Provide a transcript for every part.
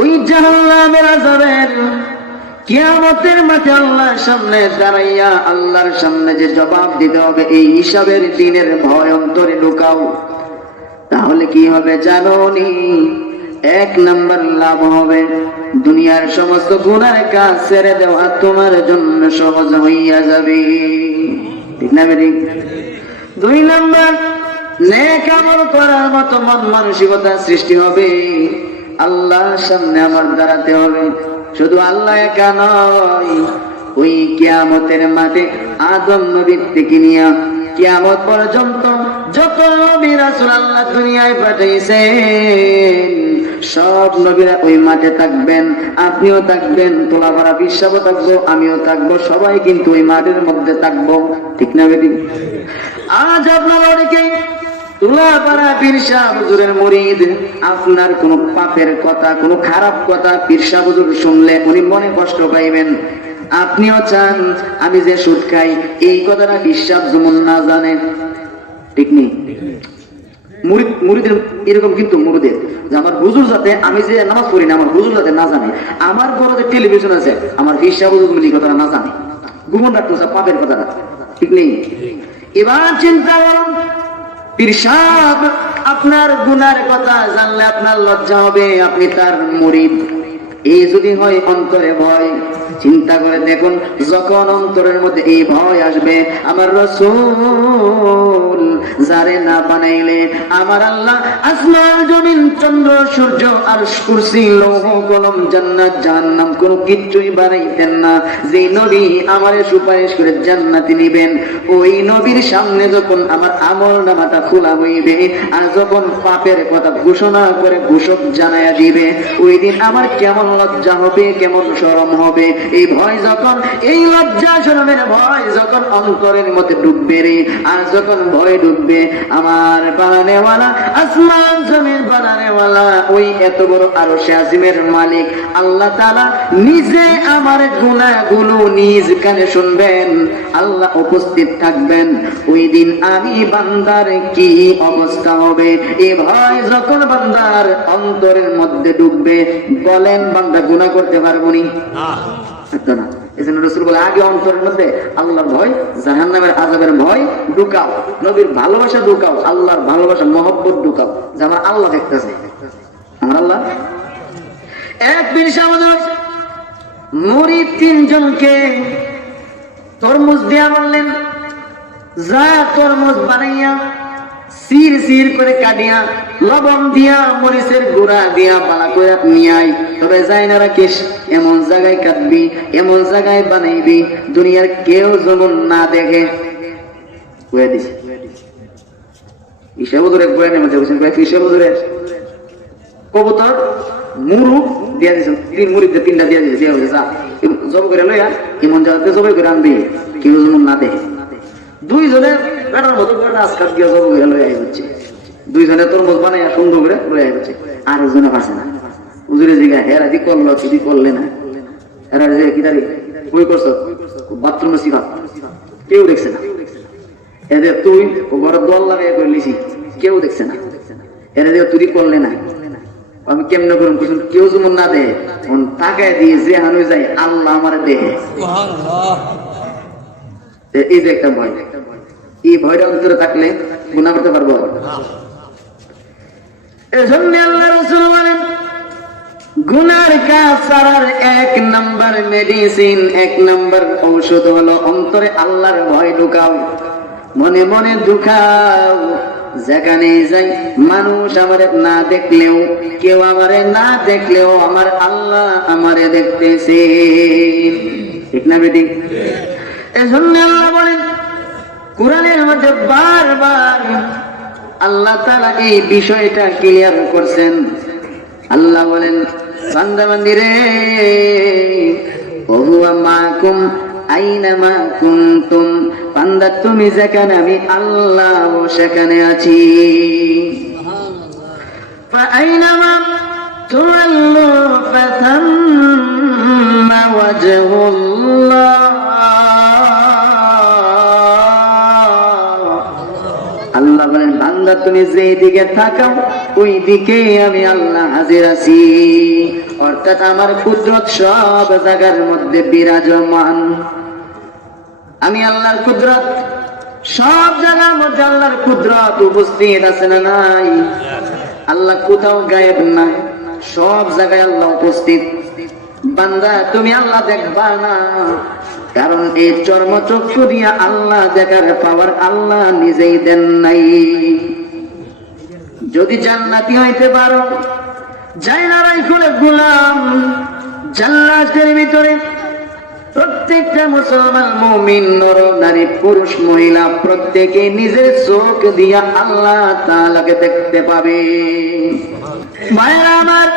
ওই জাহান্নামের আযাবের কিয়ামতের মাঠে আল্লাহর সামনে দাঁড়াইয়া আল্লাহর সামনে যে জবাব দিতে হবে, এই হিসাবের দিনের ভয় অন্তরে ঢুকাও। তাহলে কি হবে জানোনি? এক নাম্বার লাভ হবে, দুনিয়ার সমস্ত গুনার কাজ ছেড়ে দেওয়া তোমার জন্য সহজ হইয়া যাবে। ঠিক না বেটি? দুই নাম্বার, নেক আমল করার মতো মন মানসিকতা সৃষ্টি হবে। আল্লাহর সামনে আমার দাঁড়াতে হবে, শুধু আল্লাহ একা নয়, ওই কিয়ামতের মাঠে আদম নবীর থেকে নিয়ে কিয়ামত পর্যন্ত যত নবী রাসূল আল্লাহ দুনিয়ায় পাঠাইছেন, সব নবীরা ওই মাঠে থাকবেন, আপনিও থাকবেন, তোলাপাড়া পিসাবও থাকবো, আমিও থাকবো, সবাই কিন্তু ওই মাঠের মধ্যে থাকবো। ঠিক না বেটি? আজ আপনার অনেকে তোলাপাড়া পীর সাহেব হুজুরের মুরিদ, আপনার কোনো পাপের কথা, কোনো খারাপ কথা পীর সাহেব হুজুর শুনলে উনি মনে কষ্ট পাইবেন। আপনিও চান আমি যে সুদ খাই এই কথাটা পীর সাহেব যেমন না জানে। ঠিক নেই? মুরিদের এরকম কিন্তু মুরিদের যে আমার হুজুর যাতে আমি যে নামাজ পড়ি না, আমার হুজুর যাতে না জানে, আমার ঘরে যে টেলিভিশন আছে আমার পীর সাহেব হুজুর এই কথাটা না জানে, গোপন রাখতেছে পাপের কথাটা। ঠিক নেই? এবার চিন্তা করুন, পীর সাহেব আপনার গুনার কথা জানলে আপনার লজ্জা হবে, আপনি তার মুরিদ। এই যদি হয় অন্তরে ভয়, চিন্তা করে দেখুন, যখন অন্তরের মধ্যে এই ভয় আসবে, আমার রাসূল যারে না বানাইলে আমার আল্লাহ আসমান জমিন চন্দ্র সূর্য আর কুরসি লৌহ কলম জান্নাত জাহান্নাম কোনো কিচ্ছুই বানাইতেন না। যে নবী আমারে সুপারিশ করে জান্নাতে নিবেন, ওই নবীর সামনে যখন আমার আমল নামাটা খোলা হইবে, আর যখন পাপের কথা ঘোষণা করে ঘোষক জানায়া দিবে, ওই দিন আমার কেমন লজ্জা হবে, কেমন শরম হবে। এই ভয় যখন, এই লজ্জা শরমের ভয় যখন অন্তরের মধ্যে ডুববে রে, আর যখন ভয় ডুববে, আমার বানানেওয়ালা আসমান জমিন বানানেওয়ালা ওই এত বড় আরশে আজিমের মালিক আল্লাহ তাআলা নিজে আমার গুনাহগুলো নিজ কানে শুনবেন, আল্লাহ উপস্থিত থাকবেন। ওই দিন আমি বান্দার কি অবস্থা হবে, এই ভয় যখন বান্দার অন্তরের মধ্যে ডুববে, বলেন বান্দা গুনাহ করতে পারবো নি? না। এজন্য রাসূল বলে আগে অন্তরের মধ্যে আল্লাহর ভয়, জাহান্নামের আযাবের ভয় ঢুকাও, নবীর ভালোবাসা ঢুকাও, আল্লাহর ভালোবাসা মহব্বত ঢুকাও, যে আমার আল্লাহ দেখতেছে, আমার আল্লাহ। এক পীর সাহেব মুরিদ তিনজনকে তরমুজ দিয়া বললেন, যা তরমুজ বানাইয়া সির সির করে কাটিয়া লবণ দিয়া মরিচের গুঁড়া দিয়া বালা করে নিয়ে আয়, তবে যাই না রাখিস, এমন জায়গায় কাটবি, এমন জায়গায় বানাইবি দুনিয়ার কেউ যেমন না দেখে। কয়ে দিছে হিসাব ধরে বয়ানের মধ্যে বলছেন, হিসাব ধরে কবুতর মুরুখ দিয়া দিয়েছেন, তিন মুড়ি তিনটা দিয়া দিয়েছে, দিয়া যা জব করে লইয়া এমন জায়গাতে জবাই করে আনবি কেউ যেমন না দেখে। দুইজনে বেটার মতো করে আজকাল গিয়ে জব করে লইয়া হচ্ছে, দুইজনে তরমুজ বানাইয়া সুন্দর করে লইয়া হচ্ছে, আর একজনে পারছে না। হুজুরে জিগা হেরা দি করলো কি করলে না, হেরা যে কি দাঁড়ি কই করছ, বাথরুমে সিফাত কেউ দেখছে না, এদের তুই ঘরের দল লাগাইয়া করে লিছি কেউ দেখছে না, এরা দিয়ে তুই করলে না, আমি কেমনে করুন কিছু কেউ যেমন না দেয়, টাকায় দিয়ে যে হানু যায় আল্লাহ আমার দেহে। এই যে একটা ভয়, এই ভয়টা অন্তরে থাকলে গুনাহ করতে পারবো। এজন্য আল্লাহ রাসূল বলেন, গুনার কাজ ছাড়ার এক নাম্বার মেডিসিন, এক নাম্বার ঔষধ হলো অন্তরে আল্লাহর ভয় ঢুকাও, মনে মনে ঢুকাও। যেখানে যাই মানুষ আমারে না দেখলেও, কেউ আমারে না দেখলেও আমার আল্লাহ আমারে দেখতেছে। ঠিক না বেটি? এজন্য আল্লাহ বলেন কোরআনের মধ্যে বারবার আল্লাহ তাআলা এই বিষয়টা ক্লিয়ার করছেন। আল্লাহ বলেন, বান্দা বান্দিরে, ওহুয়া মাকুম আইনামা কুনতুম, বান্দা তুমি যেখানে আমি আল্লাহ সেখানে আছি। ফাআইনামা তুওয়াল্লু ফাথাম্মা ওয়াজহুল্লাহ। আল্লাহ বলেন, বান্দা তুমি যেই দিকে থাকো ওই দিকে আমি আল্লাহ হাজির আছি, অর্থাৎ আমার কুদরত সব জায়গার মধ্যে বিরাজমান। আমি আল্লাহর কুদরত সব জায়গার মধ্যে, আল্লাহর কুদরত উপস্থিত আছে না নাই? আল্লাহ কোথাও গায়েব না, সব জায়গায় আল্লাহ উপস্থিত। বান্দা তুমি আল্লাহ দেখবা না, কারণ এই চর্মচক্ষু দিয়া আল্লাহ দেখার পাওয়ার আল্লাহ নিজেই দেন নাই। যদি জান্নাতি হইতে পারো, জায়নারাই খুলে গোলাম জান্নাতের ভিতরে প্রত্যেকটা মুসলমান মুমিন নর নারী পুরুষ মহিলা প্রত্যেকে নিজের চোখ দিয়া আল্লাহ তাআলাকে দেখতে পাবে। মায়েরা আমার,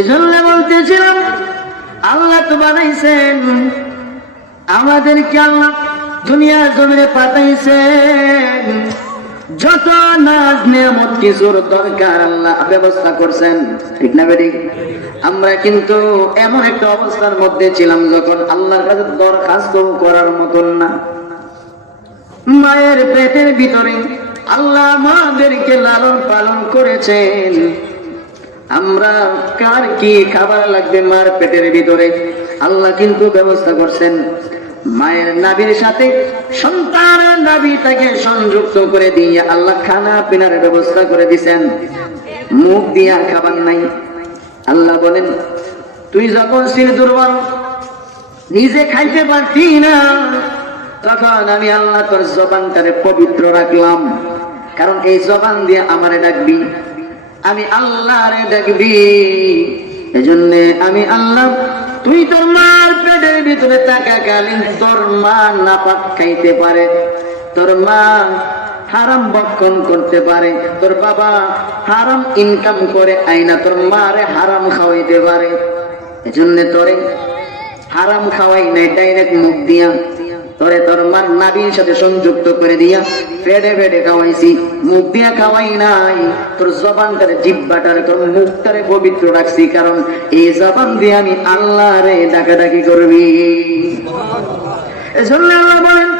এজন্য বলতেছিলাম আল্লাহ তো বানাইছেন আমাদেরকে, আল্লাহ দুনিয়ার জমিনে পাঠাইছেন, যত নাজ নিয়ামত কিছুর দরকার আল্লাহ ব্যবস্থা করছেন, ঠিক না বেঠিক? আমরা কিন্তু এমন একটা অবস্থার মধ্যে ছিলাম যখন আল্লাহর কাছে দরখাস্ত করার মতন না। মায়ের পেটের ভিতরে আল্লাহ আমাদেরকে লালন পালন করেছেন। আমরা কার কি খাবার লাগবে মার পেটের ভিতরে আল্লাহ কিন্তু ব্যবস্থা করছেন। মায়ের নাভির সাথে সন্তানের নাভিটাকে সংযুক্ত করে দিয়ে আল্লাহ খানা পিনার ব্যবস্থা করে দিয়েছেন। মুখ দিয়া খাবার নাই। আল্লাহ বলেন, তুই যখন ছিলি দুর্বল, নিজে খাইতে পারতি না, তখন আমি আল্লাহ তোর জবানটারে পবিত্র রাখলাম। কারণ এই জবান দিয়ে আমারে ডাকবি, আমি আল্লাহরে ডাকবি। এজন্য আমি আল্লাহ, তুই তোর মার পেটের ভিতরে থাকাকালীন তোর মা নাপাক খাইতে পারে, তোর মা হারাম ভক্ষণ করতে পারে, তোর বাবা হারাম ইনকাম করে আইনা তোর মারে হারাম খাওয়াইতে পারে। এজন্য তোরে হারাম খাওয়াই নাই, ডাইরেক্ট মুখ দিয়া তোরে তোর মার নাভির সাথে সংযুক্ত করে দিয়া পেটে পেটে খাওয়াইছি, মুখ দিয়া খাওয়াই নাই। তোর জবানটারে, জিহ্বাটারে, তোর মুখটারে পবিত্র রাখছি, কারণ এই জবান দিয়ে আমি আল্লাহরে ডাকাডাকি করবি। এজন্য আল্লাহ বলেন,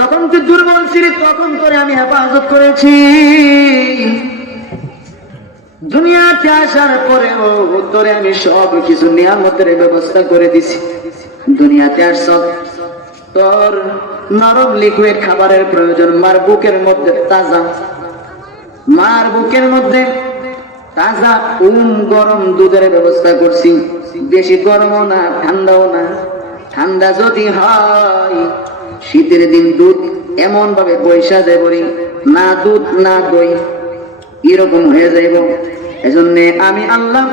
যখন তুই দুর্বল ছিলি তখন তোরে আমি হেফাজত করেছি। দুনিয়াতে আসার পরেও তোরে আমি সব কিছু নিয়ামতের ব্যবস্থা করে দিছি। দুনিয়াতে আসছ, তোর নরম লিকুইড খাবারের প্রয়োজন। মার বুকের মধ্যে তাজা, মার বুকের মধ্যে তাজা গরম দুধের ব্যবস্থা করছি। বেশি গরমও না, ঠান্ডাও না। ঠান্ডা যদি হয়, শীতের দিন দুধ এমন ভাবে বৈশা দেব, না দুধ না দই, এরকম হয়ে যাইব। এজন্য আমি আল্লাহ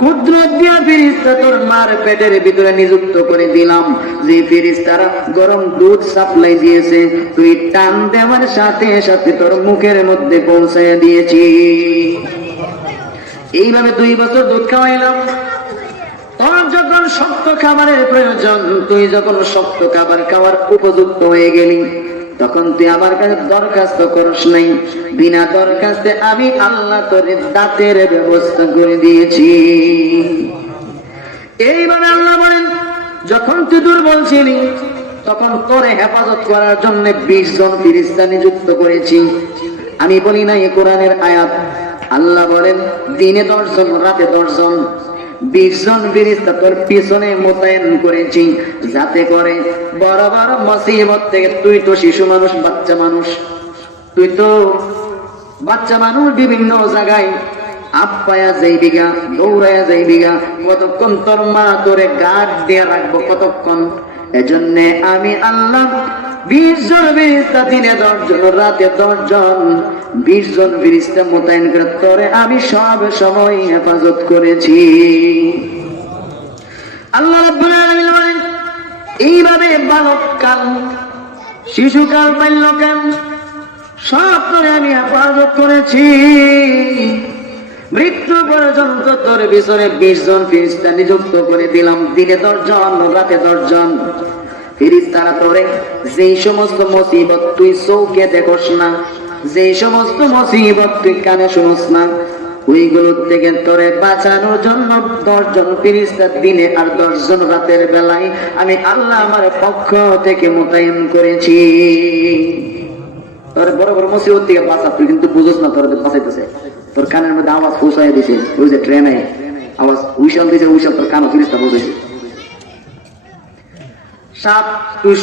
কুদরত দিয়া ফেরেশতা তোর মার পেটের ভিতরে নিযুক্ত করে দিলাম, যে ফেরেশতারা গরম দুধ সাপ্লাই দিয়েছে, তুই টান দেওয়ার সাথে সাথে তোর মুখের মধ্যে পৌঁছায় দিয়েছি। এইভাবে 2 বছর দুধ খাওয়াইলাম। তোর যখন শক্ত খাবারের প্রয়োজন, তুই যখন শক্ত খাবার খাওয়ার উপযুক্ত হয়ে গেলি, তখন তুই আমার কাছে দরখাস্ত করিস নাই। বিনা দরখাস্তে আমি আল্লাহ তোর দাঁতের ব্যবস্থা করে দিয়েছি। এইভাবে আল্লাহ বলেন, যখন তুই দুর্বল ছিলি তখন তোরে হেফাজত করার জন্য 20 জন ফেরেশতা নিযুক্ত করেছি। আমি বলি না, এই কোরআনের আয়াত। আল্লাহ বলেন, দিনে 10 জন, রাতে 10 জন, 20 জন ফেরেশতা তোর পিছনে মোতায়েন করেছি, যাতে করে বড় বড় মুসিবত থেকে, তুই তো শিশু মানুষ, বাচ্চা মানুষ, তুই তো বাচ্চা মানুষ, বিভিন্ন জায়গায় আপ্পায়া যাইবিগা, দৌড়ায়া যাইবিগা, কতক্ষণ তোর মা তোরে গার্ড দিয়ে রাখবো, কতক্ষণ? এজন্য আমি আল্লাহ 20 জন ফেরেশতা, দিনে 10 জন, রাতে 10 জন, 20 জন ফেরেশতা মোতায়েন করে তোরে আমি সব সময় হেফাজত করেছি। আল্লাহ রাব্বুল আলামিন বলেন, এইভাবে বালককাল, শিশুকাল, বাল্যকাল সব তোরে আমি হেফাজত করেছি। মৃত্যু পর্যন্ত তোর পিছনে 20 জন ফেরেশতা নিযুক্ত করে দিলাম, দিনে 10 জন, রাতে 10 জন। ফেরেশতারা তোরে যেই সমস্ত মুসিবত তুই চোখে দেখোস না, যেই সমস্ত মুসিবত তুই কানে শুনোস না, ওইগুলো থেকে তোরে বাঁচানোর জন্য 10 জন ফেরেশতা দিনে আর 10 জন রাতের বেলায় আমি আল্লাহ আমার পক্ষ থেকে মোতায়েন করেছি। তোর বড় বড় মুসিবত থেকে বাঁচা, তুই কিন্তু বুঝোস না তোর বাঁচাইতেছে। তোর কানের মধ্যে আওয়াজ পৌঁছাই দিছে, ওই যে ট্রেনে আওয়াজ উইশাল দিছে, উইশাল তোর কানও ফিরিস্তা পৌঁছেছে। সাপ, তুই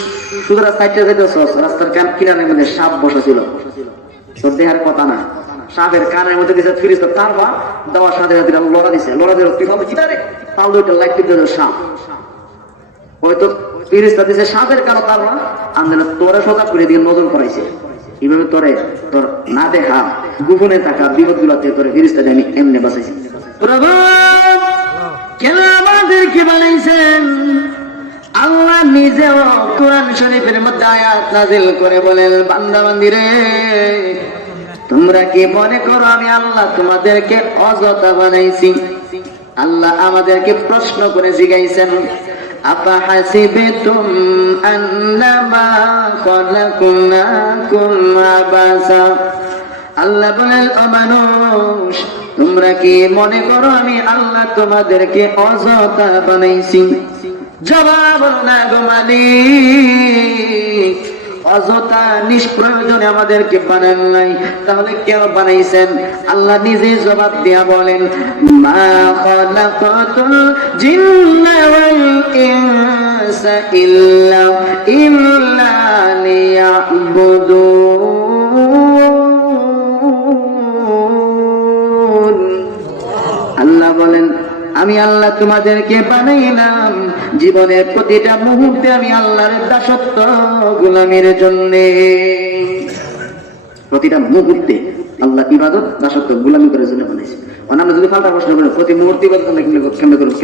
শুধু রাস্তায় যেতেছস, রাস্তার কান কিনারের মধ্যে সাপ বসা ছিল, তোর দেহের কথা না, সাপের কানের মধ্যে দিছে ফিরিস্তা, তার বা দেওয়ার সাথে সাথে লড়া দিছে, লড়া দিয়ে তুই ভাবো কিনারে তাল দুইটা লাইট টিপে সাপ, হয়তো ফিরিস্তা দিছে সাপের কারো, তার বা আন্দোলন তোরে সজাগ করে দিয়ে নজর করাইছে। এইভাবে তোরে তোর না দেখা গোপনে থাকা বিপদ গুলাতে তোরে ফিরিস্তা দিয়ে আমি এমনি বাঁচাইছি। প্রভু কেন আমাদেরকে বানাইছেন? আল্লাহ নিজেও কোরআন শরীফের মধ্যে আয়াত নাযিল করে বলেন, বান্দা বান্দিরে তোমরা কি মনে করো আমি আল্লাহ তোমাদেরকে অযথা বানাইছি? আল্লাহ আমাদেরকে প্রশ্ন করে জিজ্ঞাইছেন, আপা হাসিবতুম আন্নামা খালাকনাকুম আবাসা। আল্লাহ বলেন, ও মানুষ তোমরা কি মনে করো আমি আল্লাহ তোমাদেরকে অযথা বানাইছি? জবাব না গো মালিক, অযথা নিষ্প্রয়োজনে আমাদেরকে বানান নাই, তাহলে কেউ বানাইছেন? আল্লাহ নিজে জবাব দিয়া বলেন, মা খালাকাতুল জিন্না ওয়াল ইনসা ইল্লা লিয়াবুদুন। আল্লাহ বলেন, আমি আল্লাহ তোমাদেরকে বানাইলাম জীবনের প্রতিটা মুহূর্তে আমি আল্লাহর দাসত্ব গোলামির জন্য। প্রতিটা মুহূর্তে আল্লাহ ইবাদত দাসত্ব গোলামি করার জন্য বানাইছে। আমরা যদি পাল্টা প্রশ্ন করি, প্রতি মুহূর্তে ইবাদত কেমনে করবো?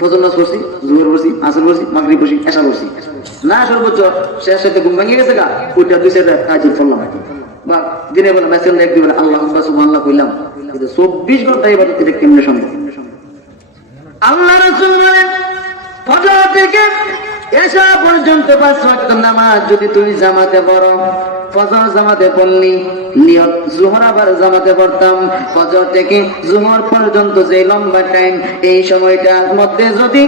ফজর নামাজ পড়ছি, জোহর পড়ছি, আসর পড়ছি, মাগরিব পড়ছি, এশা পড়ছি, না সর্বোচ্চ শেষ সাথে ঘুম ভেঙে গেছে গা, ওইটা দুই সাইডে তাহাজ্জুদ পড়লাম, বা দিনে বেলা মেসেজ এক দুই বেলা আল্লাহ সুবহানাল্লাহ কইলাম, কিন্তু 24 ঘন্টা ইবাদত এটা কেমনে সম্ভব? আল্লাহ রাসূল বলেন, ফজর থেকে এশা পর্যন্ত 5 ওয়াক্ত নামাজ যদি তুমি জামাতে পড়ো, ফজর জামাতে পড়লি, নিয়ত যোহর আবার জামাতে পড়তাম, ফজর থেকে যোহর পর্যন্ত যে লম্বা টাইম, এই সময়টার মধ্যে যদি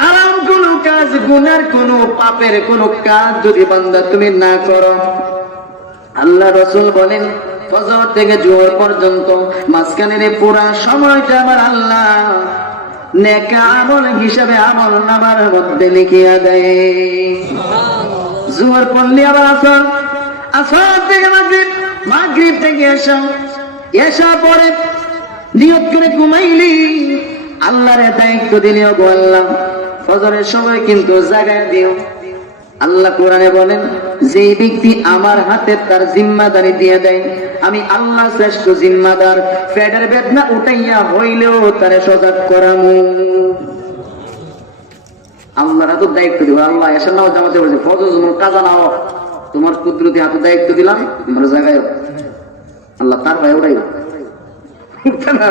হারাম কোন কাজ, গুনার কোন, পাপের কোন কাজ যদি বান্দা তুমি না করো, আল্লাহ রাসূল বলেন ফজর থেকে যোহর পর্যন্ত মাঝখানের পুরা সময়টা আমার আল্লাহ নেক আমল হিসাবে আমল নামার মধ্যে লিখিয়া দেয়। যোহর পড়লি আবার আসর, আসর থেকে মাগরিব, মাগরিব থেকে এশা, এশা পরে নিয়ত করে ঘুমাইলি, আল্লাহর দায়িত্ব দিলেও গো আল্লাহ ফজরের সময় কিন্তু জাগায় দিও। আল্লাহ কোরআনে বলেন, যেই ব্যক্তি আমার হাতে তার জিম্মাদারি দিয়ে দেয়, আমি আল্লাহ শ্রেষ্ঠ জিম্মাদার, পেটের বেদনা উঠাইয়া হইলেও তারে সজাগ করামু। আল্লাহরা তো দায়িত্ব দিব, আল্লাহ এসার নাও জামাতে বলছে, ফজর যখন কাজা নাও তোমার কুদরতি হাতে দায়িত্ব দিলাম, আমার জায়গায় আল্লাহ তার ভাই উঠাইব না,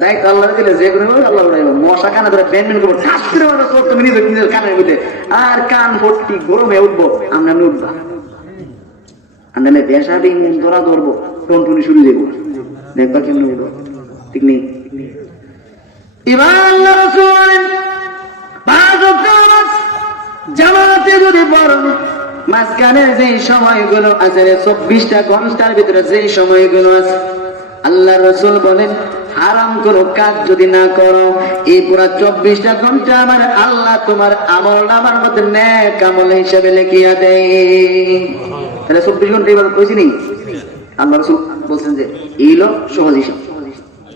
দায়িত্ব আল্লাহ দিলে যে কোনো আল্লাহ উঠাইব। মশা কানে ধরে ব্যান্ডেন করবো, ঠাস করে তুমি নিজের কানের মধ্যে, আর কান ভর্তি গরমে উঠবো, আমরা উঠবা, আমরা বেশাবি ধরা ধরবো, টনটুনি শুরু দেবো, দেখবা কেমন উঠবো, ঠিক নেই? এবার আল্লাহ রাসূল বলেন, 5 ওয়াক্ত নামাজ জামাতে যদি পড়ো, মাঝখানে যে সময়গুলো আছে, 24টা ঘন্টার ভিতরে যে সময়গুলো আছে, আল্লাহ রাসূল বলেন হারাম কোনো কাজ যদি না করো, এই পুরা 24টা ঘন্টা আমার আল্লাহ তোমার আমল নামার মধ্যে নেক আমল হিসেবে লিখিয়া দেয়। তাহলে 24 ঘন্টা ইবাদত কইছি নি? আল্লাহ রাসূল বলছেন যে এইলো সহজ হিসাব।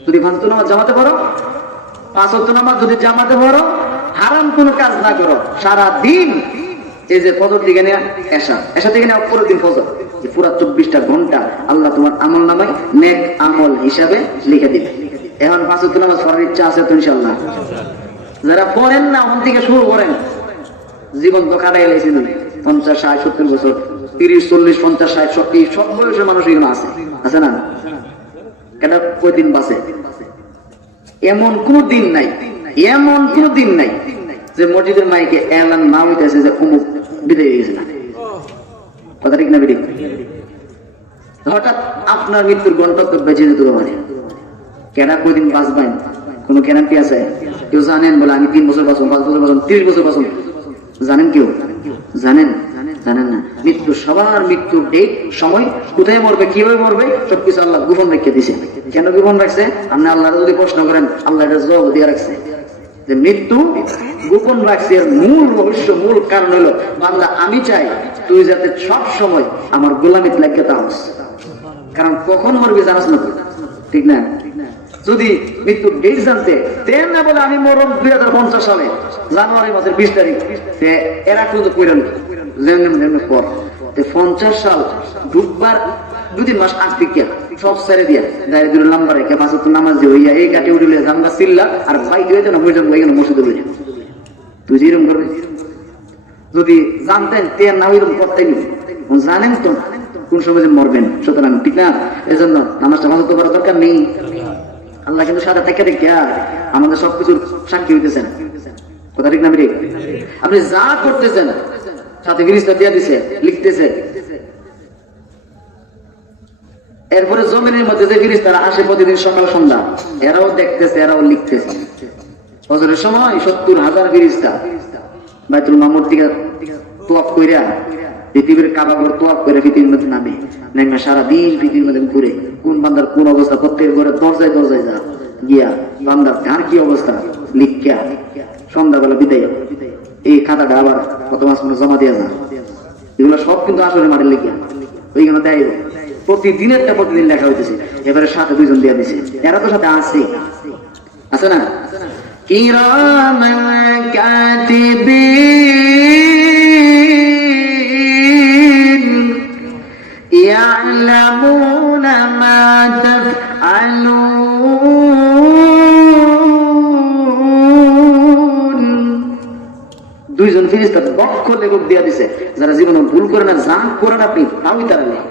যদি 5 ওয়াক্ত নামাজ জামাতে পড়ো, 5 ওয়াক্ত নামাজ যদি জামাতে পড়ো, হারাম কোনো কাজ না করো, সারা দিন এই যে ফজর থেকে নিয়ে এশা, এশা থেকে নিয়ে পুরো দিন ফজর, এই পুরা 24টা ঘন্টা আল্লাহ তোমার আমল নামায় নেক আমল হিসাবে লিখে দিবে। এখন 5 ওয়াক্ত নামাজ পড়ার ইচ্ছা আছে তো ইনশাআল্লাহ? যারা পড়েন না ওখান থেকে শুরু করেন, জীবন তো কাটাই লাইছেন 50, 60, 70 বছর, 30, 40, 50, 60, 70 সব বয়সের মানুষ এখানে আছে না? কেন কয়দিন বাঁচে? এমন কোন দিন নাই, এমন কোন দিন নাই যে মসজিদের মাইকে এলান না হইতেছে যে অমুক বিদায় হয়ে গেছে না, কথা ঠিক না বেঠিক? হঠাৎ আপনার মৃত্যুর ঘন্টা তো বেঁচে যেত, মানে কেনা কয়দিন বাঁচবেন কোন গ্যারান্টি আছে? কেউ জানেন বলে আমি 3 বছর বাঁচুন, 5 বছর বাঁচুন, 30 বছর বাঁচুন? জানেন কেউ? জানেন? জানেন না? মৃত্যু, সবার মৃত্যুর ডেট, সময়, কোথায় মরবে, কিভাবে মরবে, সবকিছু আল্লাহ গোপন রেখে দিছে। কেন গোপন রাখছে? আপনি আল্লাহর যদি প্রশ্ন করেন, আল্লাহ এটা জবাব দিয়ে রাখছে যে মৃত্যু গোপন রাখছে। এর মূল রহস্য, মূল কারণ হলো, বান্দা আমি চাই তুই যাতে সব সময় আমার গোলামিত লাগে তাহস। কারণ কখন মরবি জানাস না, ঠিক না? যদি মৃত্যুর ডেট জানতে তেন না বলে আমি মরণ 2050 সালে জানুয়ারি মাসের 20 তারিখ, এরা কিন্তু কইরাল পর 50 সাল ডুববার 2-3 মাস আগ থেকে সব ছেড়ে দিয়া দাঁড়িয়ে দুটো নাম্বার রেখে 5 ওয়াক্ত নামাজ দিয়ে হইয়া এই কাটে উঠলে জানবা চিল্লা আর ভাই দিয়ে না হয়ে যাবো এখানে মসজিদে হয়ে যাবো। তুই যেরকম করবি যদি জানতেন তেন না ওইরকম করতেন, জানেন তো কোন সময় যে মরবেন, সুতরাং ঠিক না? এজন্য নামাজটা ভালো তো করার দরকার নেই। আল্লাহ কিন্তু সাথে থেকে দেখে আমাদের সবকিছুর সাক্ষী হইতেছেন, কথা ঠিক না? ঠিক। আপনি যা করতেছেন সাথে ফিরিস্তা দিয়ে দিছে, লিখতেছে। এরপরে জমিনের মধ্যে যে ফিরিস্তারা আসে প্রতিদিন সকাল সন্ধ্যা, এরাও দেখতেছে, এরাও লিখতেছে। ফজরের সময় 70,000 ফিরিস্তা বাইতুল মামুর থেকে তোয়াফ কইরা পৃথিবীর কাবাঘর তোয়াফ করে পৃথিবীর মধ্যে নামে নেমে সারাদিন পৃথিবীর মধ্যে ঘুরে কোন বান্দার কোন অবস্থা, প্রত্যেক ঘরে দরজায় দরজায় যা গিয়া বান্দার কার কি অবস্থা লিখিয়া সন্ধ্যাবেলা বিদায় এই খাতাটা আবার কত মাস মনে জমা দিয়া যা। এগুলো সব কিন্তু আসলে মাঠে লিখিয়া ওইখানে দেয়। প্রতিদিনেরটা প্রতিদিন লেখা হইতেছে। এবারে সাথে 2 জন দিয়া দিছে, এরা তো সাথে আছে না? কিরামান কাতিবিন ইয়ালামুনা মা তাফআলুন। 2 জন ফেরেশতা দক্ষ লেখক দিয়া দিছে, যারা জীবনে ভুল করে না, যা করেন আপনি তাই তারা লেখে।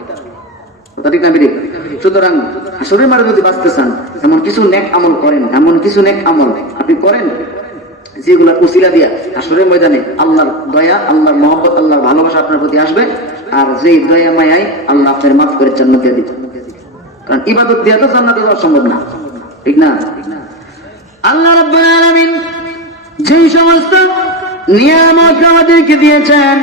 ঠিক না? সুতরাং হাসরের মাঠে যদি বাঁচতে চান, এমন কিছু নেক আমল করেন, এমন কিছু নেক আমল আপনি করেন যেগুলা উসিলা দিয়া হাসরের ময়দানে আল্লাহর দয়া, আল্লাহর মহব্বত, আল্লাহর ভালোবাসা আপনার প্রতি আসবে। আর যেই দয়া মায়ায় আল্লাহ আপনার মাফ করে জান্নাত দিয়ে দিবেন। কারণ ইবাদত দিয়া তো জান্নাতে যাওয়া সম্ভব না, ঠিক না? আল্লাহ রাব্বুল আলামিন যেই সমস্ত নিয়ামত আমাদেরকে দিয়েছেন,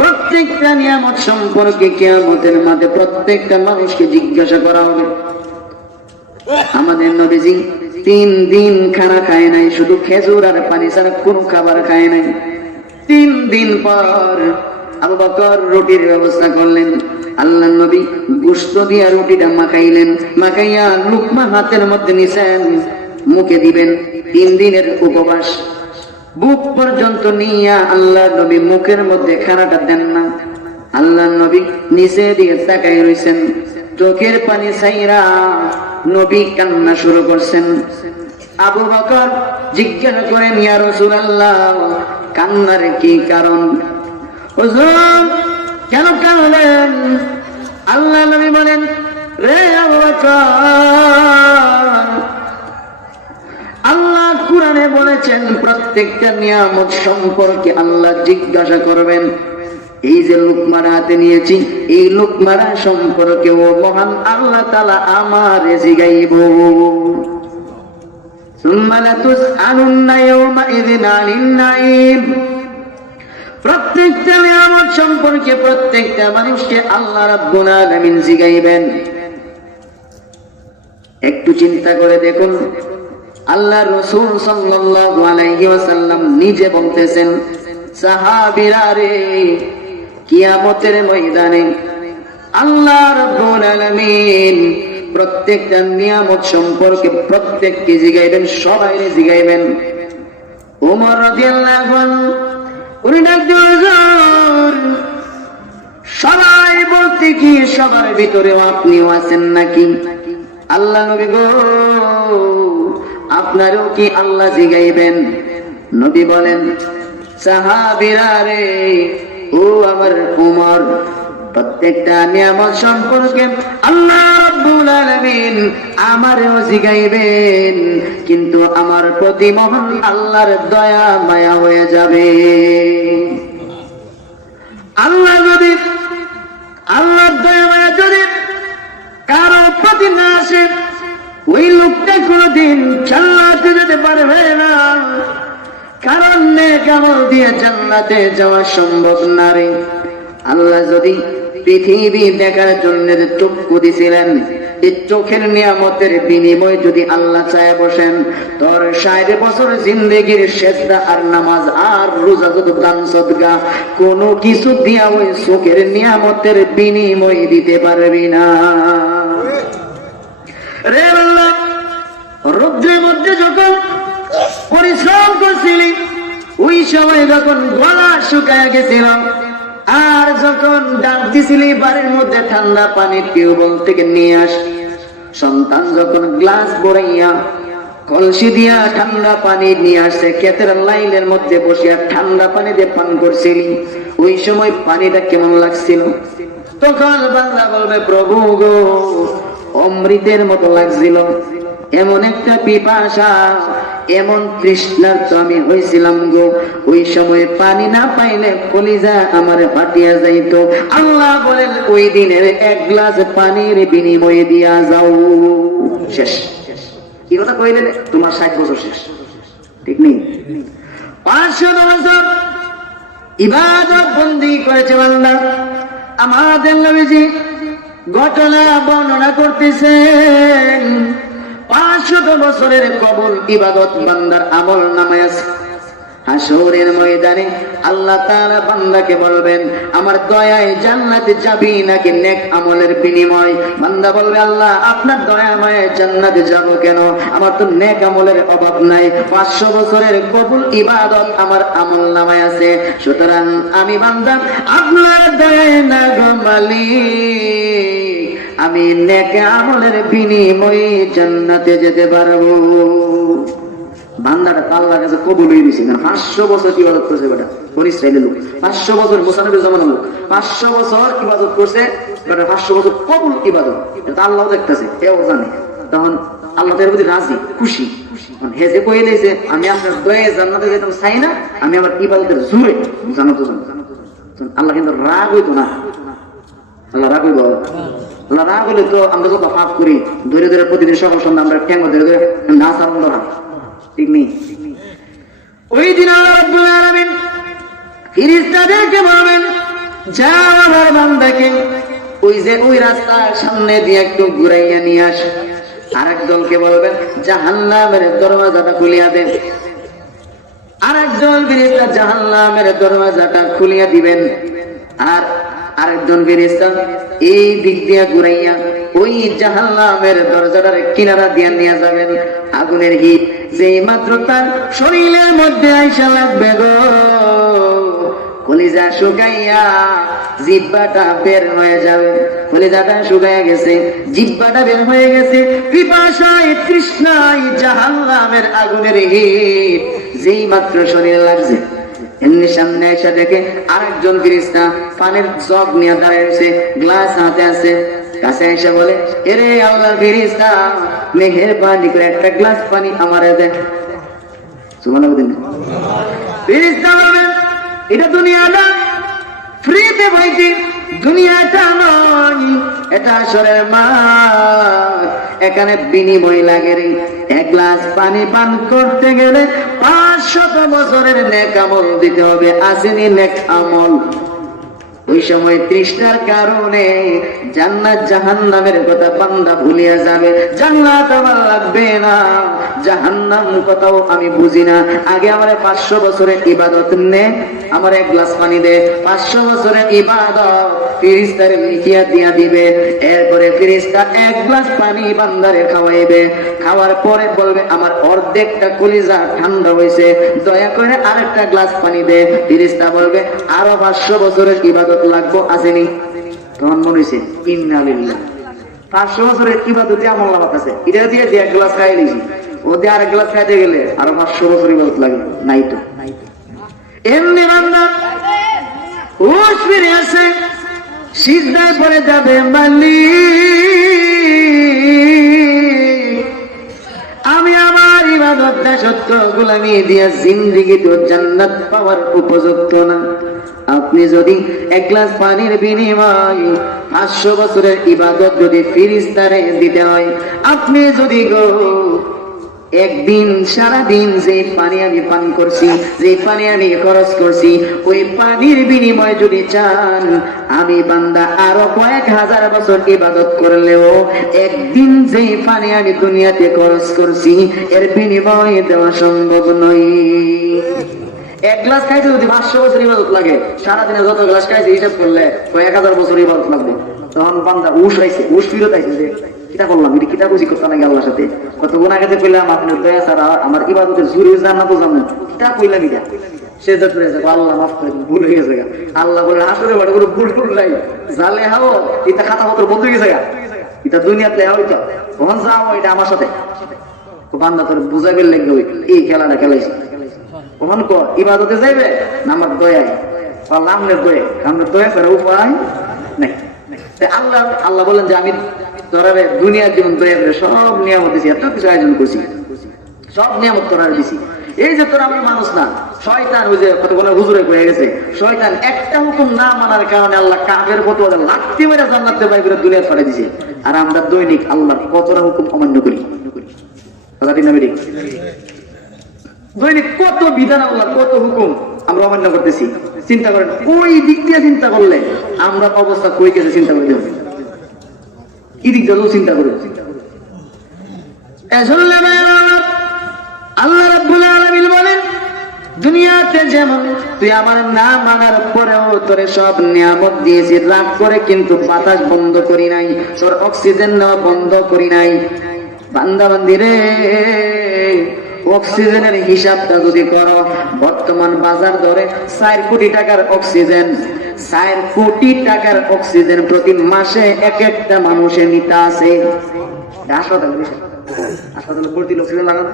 প্রত্যেকটা নিয়ামত সম্পর্কে কিয়ামতের মাঠে প্রত্যেকটা মানুষকে জিজ্ঞাসা করা হবে। আমাদের নবীজি 3 দিন খানা খায় নাই, শুধু খেজুর আর পানি ছাড়া কোনো খাবার খায় নাই। 3 দিন পর আবু বকর রুটির ব্যবস্থা করলেন। আল্লাহর নবী গোশত দিয়ে রুটিটা মাখাইলেন, মাখাইয়া লুকমা হাতের মধ্যে নিছেন, মুখে দিবেন। 3 দিনের উপবাস, বুক পর্যন্ত নিয়া আল্লাহর নবী মুখের মধ্যে খানাটা দেন না। আল্লাহর নবী নিচে দিয়ে তাকাই রইছেন, চোখের পানি ছাইরা নবী কান্না শুরু করছেন। আবু বকর জিজ্ঞাসা করেন, ইয়া রাসূলুল্লাহ, কান্নার কি কারণ? হুজুর কেন কাঁদলেন? আল্লাহর নবী বলেন, রে আবু বকর, আল্লাহ কুরআনে বলেছেন প্রত্যেকটা নিয়ামত সম্পর্কে আল্লাহ জিজ্ঞাসা করবেন। এই যে লুকমার হাতে নিয়েছি, এই লুকমার সম্পর্কে ও মহান আল্লাহ তাআলা আমারে জিগাইব। সুম্মা লাতুসআলুন্না ইয়াওমাইযিন আনিন নাঈম। প্রত্যেকটা নিয়ামত সম্পর্কে প্রত্যেকটা মানুষকে আল্লাহ রাব্বুল আলামিন জিগাইবেন। একটু চিন্তা করে দেখুন, আল্লাহ রাসূল সাল্লাল্লাহু আলাইহি ওয়াসাল্লাম নিজে বলতেছেন, সাহাবীরা রে, কিয়ামতের ময়দানে আল্লাহ রাব্বুল আলামিন প্রত্যেকটা নিয়ামত সম্পর্কে প্রত্যেককে জিগাইবেন, সবাইকে জিগাইবেন। ওমর রাদিয়াল্লাহু আনহু উনি ডাকতে, হুজুর সবাই বলতে কি সবার ভিতরেও আপনিও আছেন নাকি? আল্লাহ নবী গো, আপনারও কি আল্লাহ জিগাইবেন? নবী বলেন, সাহাবীরা রে, ও আমার উমর, প্রত্যেকটা নিয়ামত সম্পর্কে আল্লাহ রাব্বুল আলামিন আমারও জিগাইবেন, কিন্তু আমার প্রতি মহান আল্লাহর দয়া মায়া হয়ে যাবে। আল্লাহর দয়া মায়া যদি কারো প্রতি না আসে, ওই লোকটা কোনদিন জান্নাতে যেতে পারবে না। কারণ নেক আমল দিয়ে জান্নাতে যাওয়া সম্ভব না রে। আল্লাহ যদি পৃথিবী দেখার জন্য যে চক্ষু দিছিলেন, এই চোখের নিয়ামতের বিনিময় যদি আল্লাহ চায় বসেন, তোর 60 বছর জিন্দেগির সেজদা আর নামাজ আর রোজা যত দান সদকা কোনো কিছু দিয়া ওই চোখের নিয়ামতের বিনিময় দিতে পারবি না রে। আল্লাহ রৌদ্রের মধ্যে যখন পরিশ্রম করছিলি, ওই সময় যখন গলা শুকায় গেছিল, আর যখন ডাক দিছিলি বাড়ির মধ্যে ঠান্ডা পানি টিউবওয়েল থেকে নিয়ে আস, সন্তান যখন গ্লাস ভরাইয়া কলসি দিয়া ঠান্ডা পানি নিয়ে আসছে, ক্ষেতের লাইনের মধ্যে বসিয়া ঠান্ডা পানি দিয়ে পান করছিলি, ওই সময় পানিটা কেমন লাগছিল? তখন বান্দা বলবে, প্রভু গো অমৃতের মতো লাগছিল, এমন একটা পিপাসা, এমন তৃষ্ণার্ত আমি হয়েছিলাম গো, ওই সময় পানি না পাইলে কলিজা আমার ফাটিয়া যাইত। আল্লাহ বলেন ওই দিনের 1 গ্লাস পানির বিনিময়ে দিয়া যাও। শেষ। কি কথা কইলেন? তোমার 60 বছর শেষ, ঠিক নেই? 500 বছর ইবাদত বন্দি করেছে বান্দা। আমাদের নবীজি ঘটনা বর্ণনা করতেছেন, 500 বছরের কবুল ইবাদত বান্দার আমল নামায় আছে। হাসরের ময়দানে আল্লাহ তাআলা বান্দাকে বলবেন, আমার দয়ায় জান্নাতে যাবি নাকি নেক আমলের বিনিময়? বান্দা বলবে, আল্লাহ আপনার দয়াময় জান্নাতে যাব কেন? আমার তো নেক আমলের অভাব নাই, 500 বছরের কবুল ইবাদত আমার আমল নামায় আছে, সুতরাং আমি বান্দা আপনার দয়ায় না গো মালিক, আমি নেক আমলের বিনিময়ে জান্নাতে যেতে পারবো। বান্দাটা আল্লাহর কাছে কবুল হয়ে গেছে, 500 বছর ইবাদত করছে বেটা, কোন ইসরায়েলের লোক 500 বছর মুসানবীর জামানার লোক 500 বছর ইবাদত করছে বেটা, 500 বছর কবুল ইবাদত, এটা আল্লাহ দেখতেছে, এও জানে। তখন আল্লাহ এর প্রতি রাজি, খুশি। হে যে কইলেছে আমি আপনার দয়ায় জান্নাতে যেতাম চাই না, আমি আমার ইবাদতের জোরে জান্নাতে যাব। আল্লাহ কিন্তু রাগ হইতো না, আল্লাহ রাগ হইব। আল্লাহ রাগ হইলে তো আমরা যত পাপ করি ধরে ধরে প্রতিদিন সকাল সন্ধ্যা আমরা ঠ্যাঙ্গ ধরে ধরে নাচ আনন্দ না, ঠিক নেই? ওই দিন আল্লাহ রাব্বুল আলামিন ফেরেশতাদেরকে বলবেন, যাও আমার বান্দাকে ওই যে ওই রাস্তার সামনে দিয়ে একটু ঘুরাইয়া নিয়ে আস। আরেক দলকে বলবেন, জাহান্নামের দরওয়াজাটা খুলিয়া দেন। আরেক দল ফেরেশতা জাহান্নামের দরওয়াজাটা খুলিয়া দিবেন, আর আরেকজন ফেরেশতা এই দিক দিয়ে ঘুরাইয়া ওই জাহান্নামের দরজাটার কিনারা দিয়ে নিয়ে যাবেন। আগুনের হিট যেই মাত্র তার শরীরের মধ্যে আইসা লাগবে গো, কলিজা শুকাইয়া জিহ্বাটা বের হয়ে যাবে। কলিজাটা শুকাইয়া গেছে, জিহ্বাটা বের হয়ে গেছে, পিপাসায় তৃষ্ণায় জাহান্নামের আগুনের হিট যেই মাত্র শরীরে লাগছে, এমনি সামনে এসে দেখে আরেকজন ফেরেশতা পানির জগ নিয়ে দাঁড়িয়েছে, গ্লাস হাতে আছে। কাছে এসে বলে, এরে আল্লাহর ফেরেশতা, মেহেরবানি করে একটা গ্লাস পানি আমারে দে। সুবহানাল্লাহ। ফেরেশতা বলেন, এটা দুনিয়া না, ফ্রিতে পাইছি, দুনিয়াটা নয়, এটা আসরের মাঠ, এখানে বিনিময় লাগে রে। 1 গ্লাস পানি পান করতে গেলে 500 বছরের নেক আমল দিতে হবে। আসেনি নেক আমল? ওই সময় তৃষ্ণার কারণে জান্নাত জাহান্নামের কথা বান্দা ভুলিয়া যাবে। জান্নাত আমার লাগবে না, জাহান্নাম কথাও আমি বুঝি না, আগে আমার 500 বছরের ইবাদত নে, আমার 1 গ্লাস পানি দে। 500 বছরের ইবাদত ফেরেশতারে লিখিয়া দিয়া দিবে। এরপরে ফেরেশতা 1 গ্লাস পানি বান্দারে খাওয়াইবে। খাওয়ার পরে বলবে, আমার অর্ধেকটা কলিজা ঠান্ডা হয়েছে, দয়া করে আরেকটা গ্লাস পানি দে। ফেরেশতা বলবে, আরো 500 বছরের ইবাদত লাগবো, আসেনি? তখন মনে হয়েছে ইন্নালিল্লাহ, 500 বছরের ইবাদতে আমল নামাত আছে, এটা দিয়ে 1 গ্লাস খাই দিয়েছি, ও দিয়ে আরেক গ্লাস খাইতে গেলে আরো 500 বছর ইবাদত লাগে, নাই তো। এমনি বান্দা হুঁশ ফিরে আসে, সিজদায় পড়ে যাবে, মালিক আমি আমার ইবাদতটা সত্য গোলামি দিয়া জিন্দেগি তো জান্নাত পাওয়ার উপযুক্ত না। আপনি যদি 1 গ্লাস পানির বিনিময় 500 বছরের ইবাদত যদি ফেরেশতারে দিতে হয়, আপনি যদি গো একদিন সারাদিন যে পানি আমি পান করছি, যে পানি আমি খরচ করছি, ওই পানির বিনিময়ে যদি চান আমি বান্দা আরো কয়েক হাজার বছর ইবাদত করলেও একদিন যে পানি আমি দুনিয়াতে খরচ করছি এর বিনিময়ে দেওয়া সম্ভব নয়। এক গ্লাস খাইতে যদি 500 বছর ইবাদত লাগে, সারাদিনে যত গ্লাস খাইছে হিসাব করলে কয়েক হাজার বছর ইবাদত লাগবে। তখন বান্দা উশ আইছে, উশ ফিরত আইছে যে কিতা করলাম, এটা কিতা বুঝি করতে নাকি আল্লাহর সাথে, কত গুনাহ কাছে কইলাম আপনার দয়া ছাড়া আমার ইবাদতের জুরে জান্নাত যাবো, কিতা কইলাম এটা। সে যত আল্লাহ মাফ করে দিন, ভুল হয়ে গেছে। আল্লাহ বলে আসলে বাড়ি করে ভুল টুল নাই, জালে হাও এটা খাতা পত্র বন্ধ হয়ে গেছে, এটা দুনিয়াতে হইতো তখন যাও এটা আমার সাথে। বান্দা তোর বুঝাইবেন লাগবে ওই এই খেলাটা খেলাইছি, কখন ক ইবাদতে যাইবে না আমার দয়ায় আল্লাহ আপনার দয়া, আপনার দয়া ছাড়া উপায় নাই। আল্লাহ আল্লাহ বলেন যে আমি তোরারে দুনিয়ার জীবন দয়া করে সব নিয়ামত দিছি, এত কিছু আয়োজন করছি, সব নিয়ামত তোরারে দিছি। এই যে তোরা আমি মানুষ না, শয়তান ওই যে কতগুলো হুজুরে কয়ে গেছে, শয়তান একটা হুকুম না মানার কারণে আল্লাহ কাফের মতো লাঠি মেরে জান্নাতে বাই করে দুনিয়া ছড়াই দিছে। আর আমরা দৈনিক আল্লাহর কতটা হুকুম অমান্য করি, কথাটি না বেরিক দৈনিক কত বিধান আল্লাহর কত হুকুম আমরা অমান্য করতেছি। চিন্তা করেন ওই দিক দিয়ে চিন্তা করলে আমরা অবস্থা কই গেছে চিন্তা করে দেব, কি দিক দিয়ে চিন্তা করে। আল্লাহ রাব্বুল আলামিন বলেন দুনিয়াতে যেমন তুই আমার না মানার পরেও তোরে সব নিয়ামত দিয়েছি, রাগ করে কিন্তু বাতাস বন্ধ করি নাই, তোর অক্সিজেন নেওয়া বন্ধ করি নাই। বান্দা বান্দি রে, অক্সিজেনের হিসাবটা যদি করো, বর্তমান বাজার দরে 4 কোটি টাকার অক্সিজেন, 4 কোটি টাকার অক্সিজেন প্রতি মাসে এক একটা মানুষের নিতে আছে। হাসপাতালে ভর্তি অক্সিজেন লাগানো,